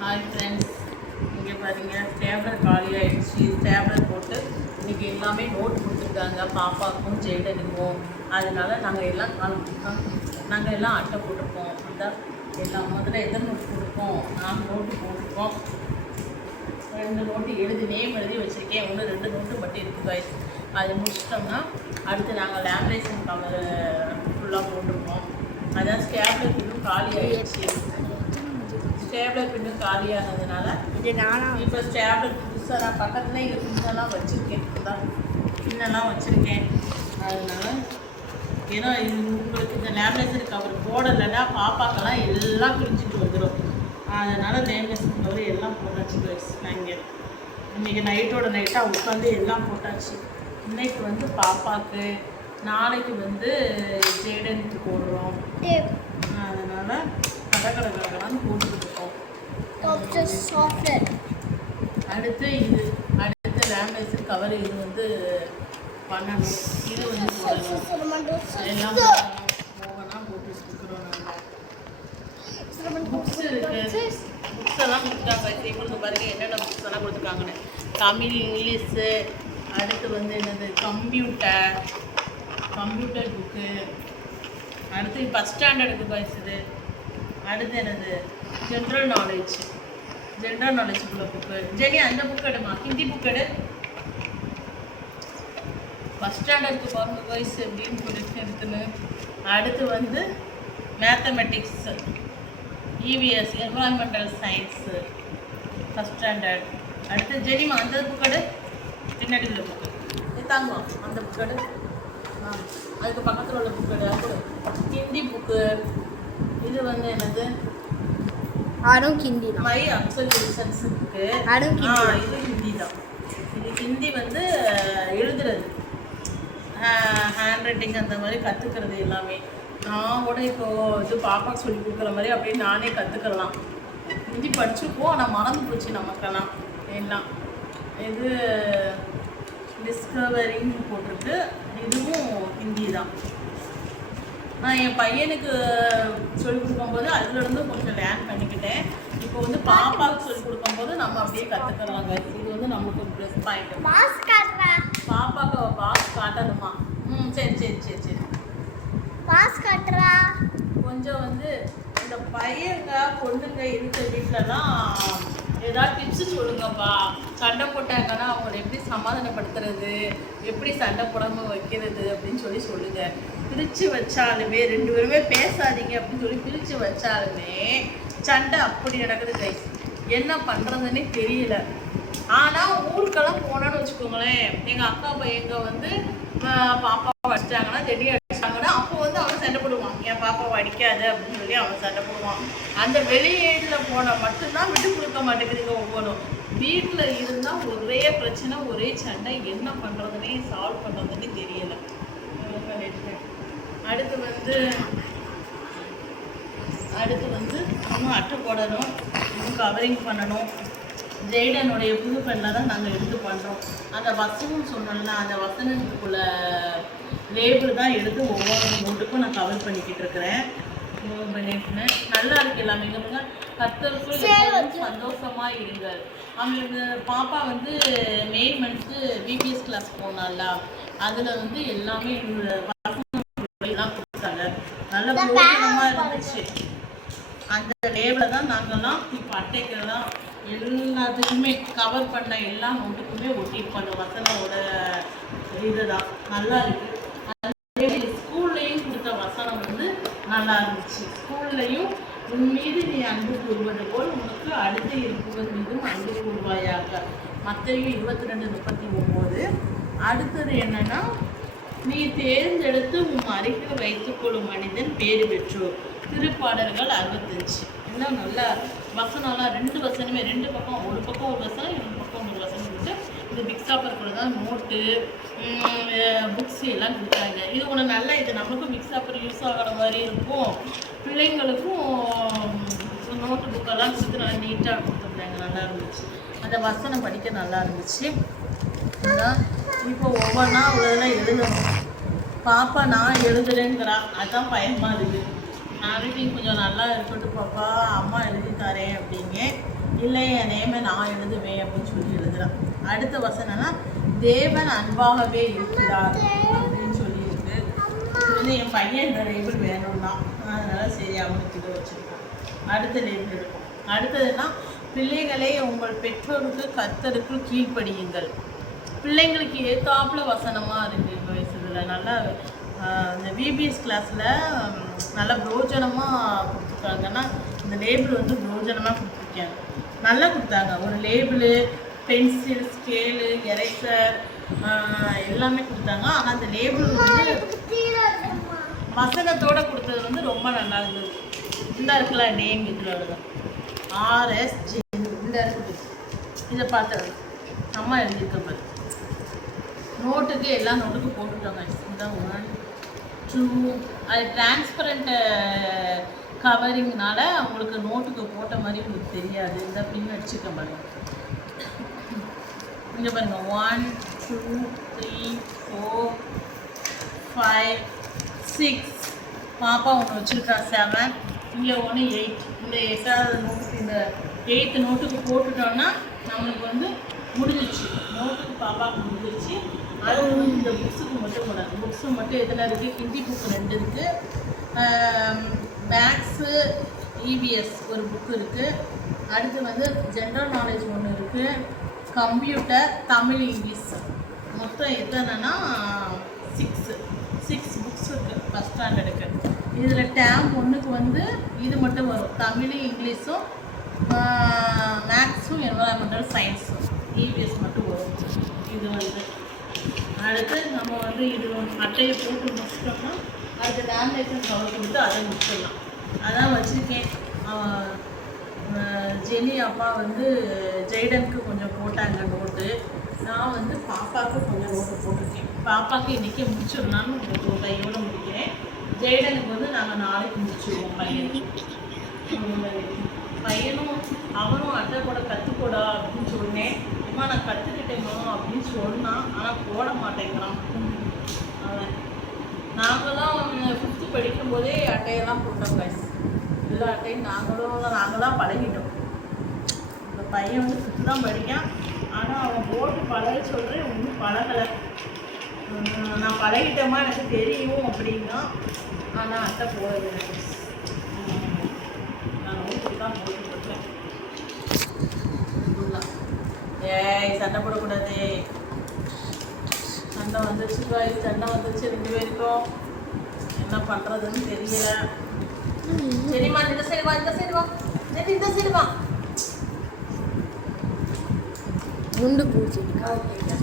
Hi friends, இங்கே பாருங்க stapler காலி ஆகிடுச்சு. ஸ்டேப்லர் போட்டு இன்றைக்கி எல்லாமே நோட் கொடுத்துருக்காங்க பாப்பாவுக்கும் ஜெய்டனுக்கும். அதனால நாங்கள் எல்லாம் அட்டை போட்டிருக்கோம். அந்த முதல்ல எத்தனை நோட்டு கொடுப்போம், 4 நோட்டு போட்டிருக்கோம். 2 நோட்டு நேம் எழுதி வச்சுருக்கேன். 2 நோட்டு மட்டும் இருக்குது guys. அதை முடிச்சிட்டோம்னா அடுத்து நாங்கள் லேமினேஷன் கவர் ஃபுல்லாக போட்டிருக்கோம். அதான் ஸ்டேப்லர் இன்னும் காலி ஆகிடுச்சு. ஸ்டேப்லர் பின்னும் காலியானதுனால இப்போ ஸ்டேப்லர் புதுசாக நான் பக்கத்தில் இங்கே பின்னெல்லாம் வச்சுருக்கேன். பின்னெல்லாம் வச்சுருக்கேன். அதனால ஏன்னா உங்களுக்கு இந்த லேமினேஷன் கவர் போடலைன்னா பாப்பாக்கெல்லாம் எல்லாம் பிரிஞ்சுட்டு வந்துடும். அதனால் லேமினேஷன் கவர் எல்லாம் போட்டாச்சு guys. நாங்கள் இன்றைக்கி நைட்டாக உட்காந்து எல்லாம் போட்டாச்சு. இன்றைக்கி வந்து பாப்பாவுக்கு, நாளைக்கு வந்து ஜெய்டனுக்கு போடுறோம். அதனால் கடற்கடை போட்டுக்கிட்டு இருக்கோம். அடுத்து லேமினேஷன் கவர் இது வந்து பண்ணணும். இது வந்து எல்லாம் போட்டு கொடுக்குறோம். நாங்கள் புக்ஸ் இருக்குது, புக்ஸ் எல்லாம் கொடுத்துருக்காங்க. இவங்களுக்கு பாருங்க என்னென்ன புக்ஸ் எல்லாம் கொடுத்துருக்காங்கன்னு. தமிழ், இங்கிலீஷு, அடுத்து வந்து என்னது கம்ப்யூட்டர் புக்கு, அடுத்து ஃபஸ்ட் ஸ்டாண்டர்டுக்கு படிச்சது. அடுத்து என்னது ஜென்ரல் நாலேஜுக்குள்ள புக்கு. ஜெனி அந்த புக் எடுமா, ஹிந்தி புக் எடு. ஃபஸ்ட் ஸ்டாண்டர்டுக்கு பாருங்க வயசு எப்படின்னு சொல்லிட்டு எடுத்துன்னு. அடுத்து வந்து mathematics, EVS environmental science first standard. அடுத்து ஜெனிமா அந்த புக் எடு, பின்னாடி உள்ள புக்கு தாங்குமா, அந்த புக் எடு. அதுக்கு பக்கத்தில் உள்ள புக் எடு. அது ஹிந்தி புக்கு. இது வந்து என்னது ஹிந்தி மை அப்சர்வேஷன்ஸ் இருக்கு. இது ஹிந்தி தான். இது ஹிந்தி வந்து எழுதுறது, ஹேண்ட் ரைட்டிங் அந்த மாதிரி கற்றுக்கிறது எல்லாமே. நான் கூட இப்போது இது பாப்பாக்கு சொல்லி கொடுக்குற மாதிரி அப்படியே நானே கற்றுக்கலாம். ஹிந்தி படிச்சுருப்போம், ஆனால் மறந்து போச்சு நமக்கெல்லாம் எல்லாம். இது டிஸ்கவரிங் போட்டிருக்கு. இதுவும் ஹிந்தி தான். நான் என் பையனுக்கு சொல்லிக் கொடுக்கும்போது அதுலேருந்து கொஞ்சம் லேர்ன் பண்ணிக்கிட்டேன். இப்போ வந்து பாப்பாவுக்கு சொல்லிக் கொடுக்கும்போது நம்ம அப்படியே கற்றுக்கலாங்க. இது வந்து நம்மளுக்கு ப்ளஸ் பாயிண்ட். பாப்பாவுக்கு பாஸ் காட்டணுமா? சரி பாஸ் காட்டுறா. கொஞ்சம் வந்து இந்த பையங்க பொண்ணுங்க இருக்கிற வீட்டிலலாம் ஏதாவது டிப்ஸு சொல்லுங்கப்பா. சண்டை போட்டாங்கன்னா அவங்கள எப்படி சமாதானப்படுத்துறது, எப்படி சண்டை போடாமல் வைக்கிறது அப்படின்னு சொல்லுங்கள். பிரித்து வச்சாலுமே 2 பேருமே பேசாதீங்க அப்படின்னு சொல்லி பிரித்து வச்சாலுமே சண்டை அப்படி நடக்குது கைஸ். என்ன பண்ணுறதுன்னே தெரியல. ஆனால் ஊருக்கெல்லாம் போனோன்னு வச்சுக்கோங்களேன், எங்கள் அக்கா பையங்க வந்து பாப்பாவை அடிச்சிட்டாங்கன்னா, செடி அடிச்சாங்கன்னா அப்போ வந்து அவன் சண்டை போடுவான். என் பாப்பாவை அடிக்காத அப்படின்னு சொல்லி அவன் சண்டை போடுவான். அந்த வெளியேடில் போனால் மட்டும்தான் விட்டு கொடுக்க மாட்டேங்குதுங்க ஒவ்வொன்றும். வீட்டில் இருந்தால் ஒரே பிரச்சனை, ஒரே சண்டை. என்ன பண்ணுறதுனே சால்வ் பண்ணுறதுன்னே தெரியலை. அடுத்து வந்து இன்னும் அட்டை போடணும், இன்னும் கவரிங் பண்ணணும். ஜெய்டனுடைய புது பெண்ணில் தான் நாங்கள் எடுத்து பண்ணுறோம். அந்த வசனம் சொன்னோம்னா அந்த வசனத்துக்குள்ள லேபிள் தான் எடுத்து ஒவ்வொரு நோட்டுக்கும் நான் கவர் பண்ணிக்கிட்டு இருக்கிறேன். நல்லா இருக்கு எல்லாமே. கர்த்தருக்குள் சந்தோஷமாக இருங்கள். அவங்களுக்கு பாப்பா வந்து மே மந்த்து பிபிஎஸ் கிளாஸ் போனால அதில் வந்து எல்லாமே எல்லாம் கொடுத்தாங்க. நல்ல பிரோஜனமாக இருந்துச்சு. அந்த லேபிளை தான் நாங்கள்லாம் இப்போ அட்டைக்கெல்லாம் எல்லாத்துக்குமே கவர் பண்ண எல்லா நோட்டுக்குமே ஒட்டியிருப்போம். அந்த வசனோட இதுதான் நல்லா இருக்குது. ஸ்கூல்லையும் கொடுத்த வசனம் வந்து நல்லா இருந்துச்சு. ஸ்கூல்லையும் உன் மீது நீ அன்பு கூறுவது போல் உனக்கு அடுத்து இருப்பது மீதும் அன்பு கூறுவாயாக. மத்தேயு 22:39. அடுத்தது என்னன்னா, நீ தேர்ந்தெடுத்து உன் அருகில் வைத்துக்கொள்ளும் மனிதன் பேறு பெற்றோர். திருப்பாடல்கள் 65. எல்லாம் நல்லா வசனம்லாம் 2 வசனமே, 2 பக்கம், ஒரு பக்கம் ஒரு வசனம், இன்னொரு பக்கம் ஒரு வசனம் கொடுத்து இது பிக் ஸ்டாப்பர் கூட தான் நோட்டு புக்ஸ் எல்லாம் கொடுத்தாங்க. இது ஒன்று நல்லா, இது நமக்கும் பிக் ஸ்டாப்பர் யூஸ் ஆகிற மாதிரி இருக்கும். பிள்ளைங்களுக்கும் நோட்டு புக்கெல்லாம் கொடுத்து நல்லா நீட்டாக கொடுத்துருந்தாங்க. நல்லா இருந்துச்சு. அந்த வசனம் படிக்க நல்லா இருந்துச்சு. அதான் இப்போ ஒவ்வொன்றா இதெல்லாம் எழுதணும். பாப்பா நான் எழுதுறேங்கிறா, அதுதான் பயமாக இருக்குது. நாளைக்கு கொஞ்சம் நல்லா இருக்கட்டும் பாப்பா, அம்மா எழுதி தரேன் அப்படிங்க. இல்லை என் நேமை நான் எழுதுவேன் அப்படின்னு சொல்லி எழுதுறான். அடுத்த வசனம்னா தேவன் அன்பாகவே இருக்கிறார் அப்படின்னு சொல்லியிருக்கு. இது வந்து என் பையன் இந்த லேபிள் வேணும்னா அதனால சரி அவனுக்கு இதை வச்சுருக்கான். அடுத்த லேபிள் இருக்கும். அடுத்ததுன்னா பிள்ளைகளே உங்கள் பெற்றோருக்கு கர்த்தருக்கு கீழ்ப்படியுங்கள். பிள்ளைங்களுக்கு ஏத்தாப்புல வசனமாக இருக்குது வயசுல. நல்லா இந்த விபிஎஸ் கிளாஸில் நல்லா பிரோஜனமாக கொடுத்துருக்காங்கன்னா இந்த லேபிள் வந்து பிரோஜனமாக கொடுத்துருக்காங்க. நல்லா கொடுத்தாங்க. ஒரு லேபிளு, பென்சில், ஸ்கேலு, எரேசர் எல்லாமே கொடுத்தாங்க. ஆனால் அந்த லேபிள் வந்து வசனத்தோடு கொடுத்தது வந்து ரொம்ப நல்லா இருந்தது. இந்த இருக்குல்ல நேம் இதில் எழுதும் RSJ இந்த இருக்குது. இதை பார்த்து அம்மா எழுதியிருக்க பாரு. நோட்டுக்கு எல்லா நோட்டுக்கும் போட்டுட்டோங்க. இந்த 1 2 அது டிரான்ஸ்பரண்ட் கவரிங்னால உங்களுக்கு நோட்டுக்கு போட்ட மாதிரி உங்களுக்கு தெரியாது. இந்த பின் அடிச்சுக்க பாருங்க. இங்கே பாருங்க 1 2 3 4 5 6 பாப்பா ஒன்று வச்சுருக்கா 7 இங்கே 1 8. இந்த 8வது நோட்டுக்கு இந்த 8th நோட்டுக்கு போட்டுட்டோன்னா நம்மளுக்கு வந்து முடிஞ்சிச்சு. நோட்டுக்கு பாப்பாவுக்கு முடிஞ்சிச்சு. அது வந்து இந்த புக்ஸுக்கு மட்டும் கூட புக்ஸு மட்டும் எதில் இருக்குது? ஹிந்தி புக்கு 2 இருக்குது, மேக்ஸு இபிஎஸ் ஒரு புக்கு இருக்குது, அடுத்து வந்து ஜென்ரல் நாலேஜ் ஒன்று இருக்குது, கம்ப்யூட்டர், தமிழ், இங்கிலீஷ். மொத்தம் எத்தனைன்னா 6 புக்ஸ் இருக்குது ஃபஸ்ட் ஸ்டாண்டர்டுக்கு. இதில் டேம் 1க்கு வந்து இது மட்டும் வரும், தமிழ், இங்கிலீஷும், மேக்ஸும், என்வரான்மெண்டல் சயின்ஸும், இபிஎஸ் மட்டும் வரும். இது வந்து அடுத்து நம்ம வந்து இது அட்டையை போட்டு முடிச்சிட்டோம்னா அடுத்து லேமினேஷன் கவர் கொடுத்து அதை முடிச்சிடலாம். அதான் வச்சுருக்கேன். ஜெனி அப்பா வந்து ஜெய்டனுக்கு கொஞ்சம் போட்டாங்க நோட்டு. நான் வந்து பாப்பாவுக்கு கொஞ்சம் நோட்டு போட்டிருக்கேன். பாப்பாவுக்கு இன்றைக்கி முடிச்சிடலான்னு ஒரு கையோடு முடிக்கிறேன். ஜெய்டனுக்கு வந்து நாங்கள் நாளைக்கு முடிச்சிடுவோம். பையனும் அவனும் அட்டை போட கற்றுக்கூடா அப்படின்னு சொன்னேன். அம்மா நான் கற்றுக்கிட்டேம்மா அப்படின்னு சொன்னான். ஆனால் போட மாட்டேங்கிறான் அவன். நாங்களாம் 5th படிக்கும்போதே அட்டையெல்லாம் போட்டோம் கைஸ். எல்லா அட்டையும் நாங்களாம் பழகிட்டோம். இந்த பையன் வந்து 5th தான் படிக்கான். ஆனால் அவன் போட்டு பழக சொல்கிறேன், ஒன்றும் பழகலை. நான் பழகிட்டோமா எனக்கு தெரியும் அப்படின்னா. ஆனால் அட்டை போடுறது நான் நோட்டுக்கு தான் போட்டுருக்கேன். ஏய் சண்டை போடக்கூடாது. சண்டை வந்துச்சு காய், சண்டை வந்துச்சு 2 பேருக்கும். என்ன பண்ணுறதுன்னு தெரியல. சரிம்மா இந்த சைடு வா, இந்த சைடு வா, இந்த சைடு வா. குண்டு பூச்சி. ஓகே.